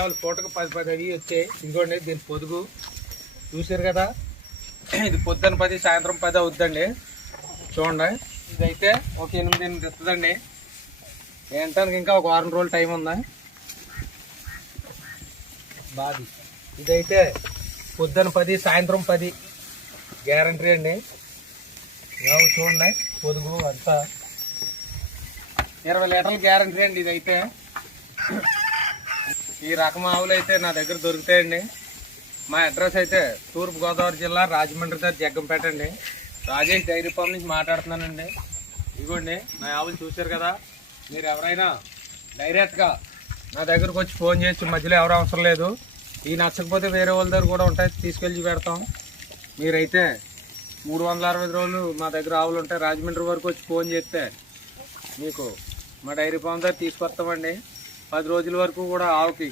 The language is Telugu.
ఆవులు పూటకు 10 అవి వచ్చాయి. ఇదిగోండి దీని పొదుగు చూసారు కదా, ఇది పొద్దున్న 10 సాయంత్రం 10 అవుతుందండి. చూడండి ఇదైతే ఒక 8 ఇస్తుందండి. ఏంటానికి ఇంకా ఒక వారం రోజులు టైం ఉందా. బాది ఇదైతే పొద్దున్న 10 సాయంత్రం 10 గ్యారంటీ అండి. చూడండి పొదుగు అంతా 20 లీటర్ల గ్యారంటీ అండి. ఇదైతే ఈ రకం ఆవులు అయితే నా దగ్గర దొరుకుతాయండి. మా అడ్రస్ అయితే తూర్పుగోదావరి జిల్లా రాజమండ్రి దగ్గర జగ్గంపేట అండి. రాజేష్ డైరీ ఫామ్ నుంచి మాట్లాడుతున్నానండి. ఇదిగోండి నా ఆవులు చూశారు కదా, మీరు ఎవరైనా డైరెక్ట్గా నా దగ్గరకు వచ్చి ఫోన్ చేయొచ్చు, మధ్యలో ఎవరు అవసరం లేదు. ఈ నచ్చకపోతే వేరే వాళ్ళ దగ్గర కూడా ఉంటాయి, తీసుకెళ్ళి పెడతాం. మీరైతే 360 రోజులు మా దగ్గర ఆవులు ఉంటాయి. రాజమండ్రి వరకు వచ్చి ఫోన్ చేస్తే మీకు మా డైరీ ఫామ్ దగ్గర తీసుకొస్తామండి. 10 రోజుల వరకు కూడా ఆవుకి